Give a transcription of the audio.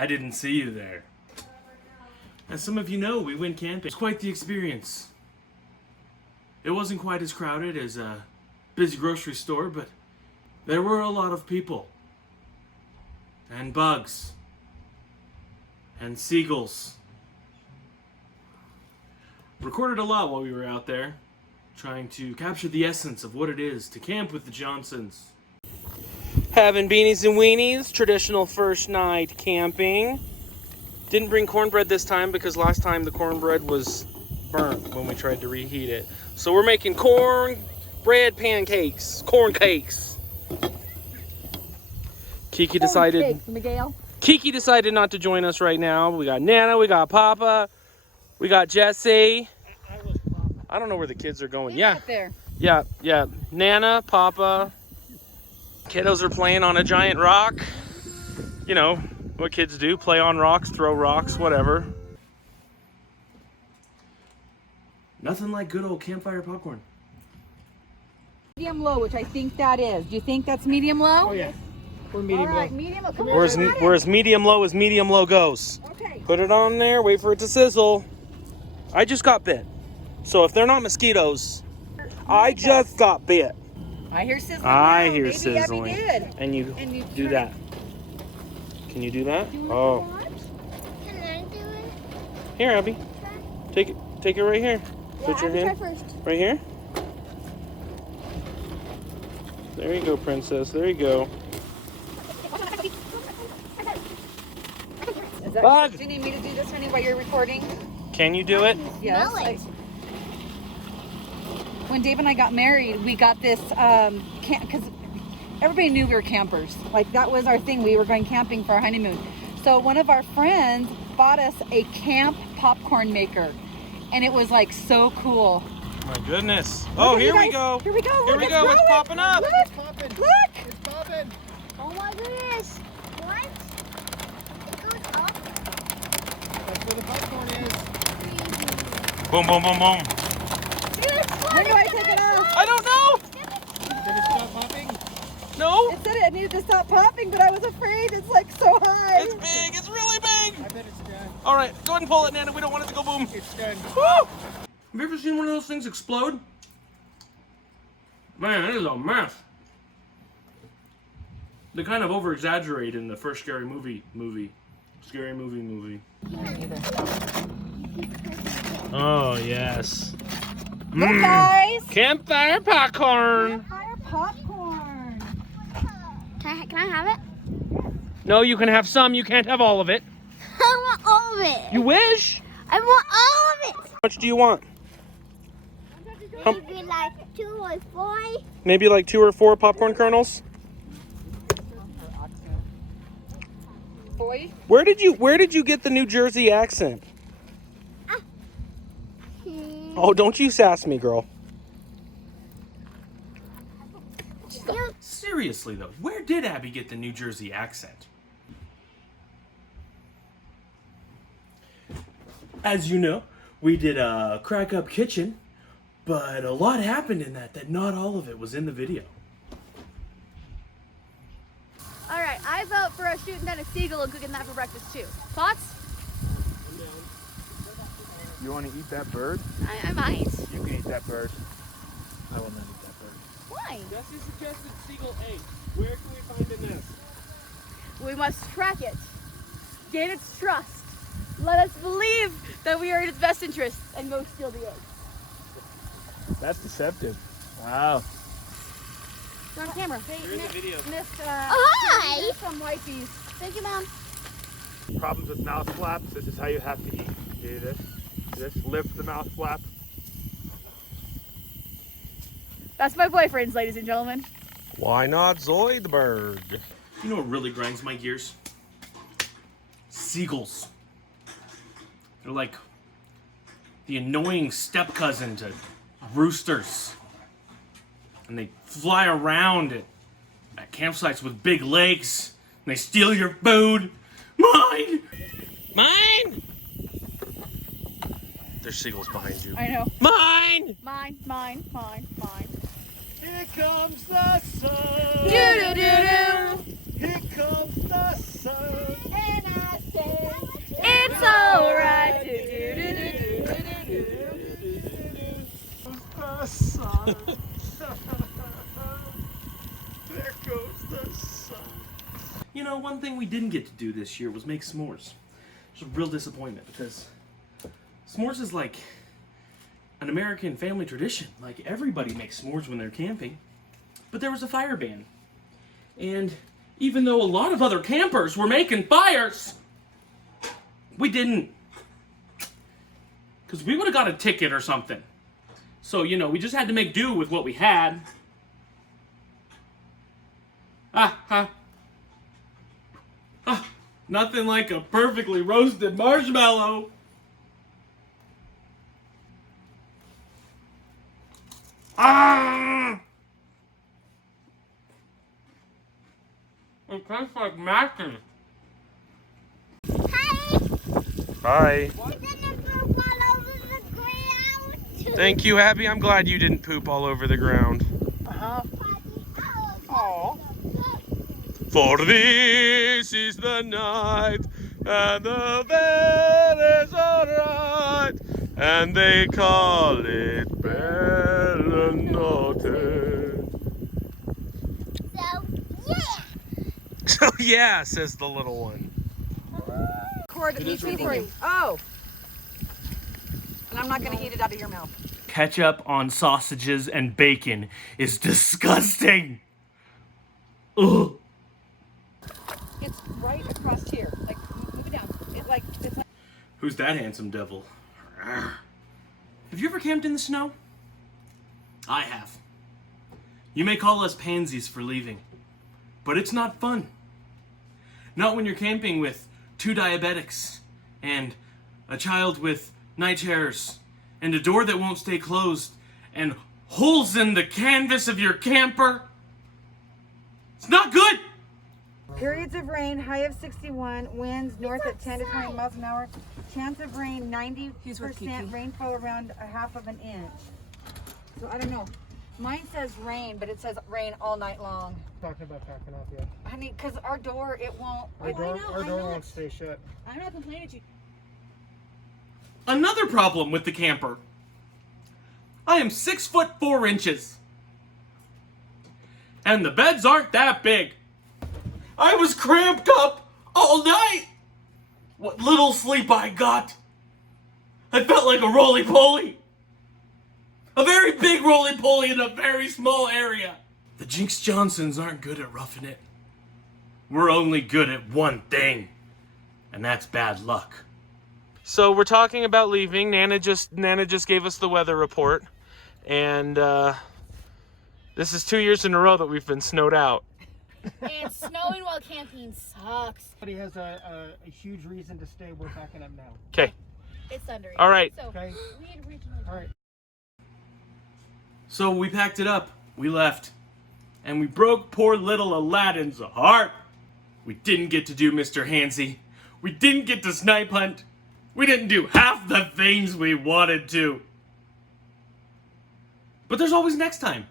I didn't see you there. As some of you know, we went camping. It was quite the experience. It wasn't quite as crowded as a busy grocery store, but there were a lot of people. And bugs. And seagulls. Recorded a lot while we were out there, trying to capture the essence of what it is to camp with the Johnsons. Having beanies and weenies, traditional first night camping. Didn't bring cornbread this time because last time the cornbread was burnt when we tried to reheat it. So we're making cornbread pancakes, corn cakes. Kiki decided not to join us right now. We got Nana, we got Papa, we got Jesse. I don't know where the kids are going. Yeah. Yeah. Nana, Papa. Kiddos are playing on a giant rock. You know what kids do, play on rocks, throw rocks, whatever. Nothing like good old campfire popcorn. Medium low, which I think that is. Do you think that's medium low? Oh yeah. We're medium low. Medium low. Come on, We're as medium low as medium low goes. Okay. Put it on there, wait for it to sizzle. I just got bit. So if they're not mosquitoes, I just got bit. I hear sizzling. I now. hear Maybe sizzling. Abby did. And you do try that. Can you do that? Do you Oh. want to watch? Can I do it? Here, Abby. Take it right here. Put your hand Try first. right here. There you go, princess. There you go. Is that, Bug. do you need me to do this, honey, while you're recording? Can you do it? Yes. Smell it. When Dave and I got married, we got this because everybody knew we were campers. Like that was our thing. We were going camping for our honeymoon. So one of our friends bought us a camp popcorn maker, and it was like so cool. My goodness. Oh, here we go. Here we go. Here we go. It's popping up. Look. It's popping. Look. It's popping. Oh my goodness. What? It goes up. That's where the popcorn is. Boom, boom, boom, boom. When do I take it off? I don't know. Did it stop popping? No. It said it needed to stop popping, but I was afraid. It's like so high. It's big. It's really big. I bet it's done. All right, go ahead and pull it, Nana. We don't want it to go boom. It's done. Woo! Have you ever seen one of those things explode? Man, it is a mess. They kind of over-exaggerate in the first Scary Movie. Scary movie. Oh, yes. Look, guys. Campfire popcorn. Fire popcorn. Can I have it? No, you can have some. You can't have all of it. I want all of it. You wish? I want all of it. How much do you want? Maybe like 2 or 4. Maybe like 2 or 4 popcorn kernels? Boy. Where did you get the New Jersey accent? Oh, don't you sass me, girl. Seriously, though, where did Abby get the New Jersey accent? As you know, we did a crack-up kitchen, but a lot happened in that not all of it was in the video. All right, I vote for us shooting down a seagull and cooking that for breakfast too. Thoughts? You want to eat that bird? I might. You can eat that bird. I will not eat that bird. Why? Jesse suggested seagull 8. Where can we find a nest? We must track it, gain its trust. Let us believe that we are in its best interest and go steal the egg. That's deceptive. Wow. You're on camera. You're in the video. Missed, Hi. missed some whiteys. Thank you, Mom. Problems with mouth flaps. This is how you have to eat. Do this. Lift the mouth flap. That's my boyfriend's, ladies and gentlemen. Why not Zoidberg? You know what really grinds my gears? Seagulls. They're like the annoying step cousin to roosters. And they fly around at campsites with big legs. And they steal your food. Mine! Mine! There's seagulls behind you. I know. Mine! Mine. Here comes the sun. Do-do-do-do. Here comes the sun. And I one thing we didn't get to do this year was make s'mores. It's a real disappointment because s'mores is like an American family tradition. Like, everybody makes s'mores when they're camping. But there was a fire ban. And even though a lot of other campers were making fires, we didn't. Because we would have got a ticket or something. So, you know, we just had to make do with what we had. Nothing like a perfectly roasted marshmallow. It tastes like mackin'. Hi. You're gonna poop all over the ground. Thank you, Abby. I'm glad you didn't poop all over the ground. For this is the night, and the bed is alright, and they call it Bella Notte. So yeah, says the little one. Oh. And I'm not going to eat it out of your mouth. Ketchup on sausages and bacon is disgusting. Ugh. It's right across here. Like, move it down. It's not... Who's that handsome devil? Have you ever camped in the snow? I have. You may call us pansies for leaving, but it's not fun. Not when you're camping with 2 diabetics and a child with night terrors and a door that won't stay closed and holes in the canvas of your camper. It's not good. Periods of rain, high of 61, winds north at 10 to 20 miles an hour. Chance of rain, 90%, rainfall around a half of an inch. So I don't know. Mine says rain, but it says rain all night long. Talking about packing off yet? Honey, because our door, it won't. Our door won't stay shut. I'm not complaining to you. Another problem with the camper. I am 6'4". And the beds aren't that big. I was cramped up all night. What little sleep I got. I felt like a roly-poly. A very big roly-poly in a very small area. The Jinxed Johnsons aren't good at roughing it. We're only good at one thing, and that's bad luck. So we're talking about leaving. Nana just gave us the weather report, and this is 2 years in a row that we've been snowed out. And snowing while camping sucks. Somebody has a huge reason to stay. We're packing up now. Okay. It's thundering. All right. So Okay. we had originally. All right. So we packed it up. We left. And we broke poor little Aladdin's heart. We didn't get to do Mr. Handsy. We didn't get to snipe hunt. We didn't do half the things we wanted to. But there's always next time.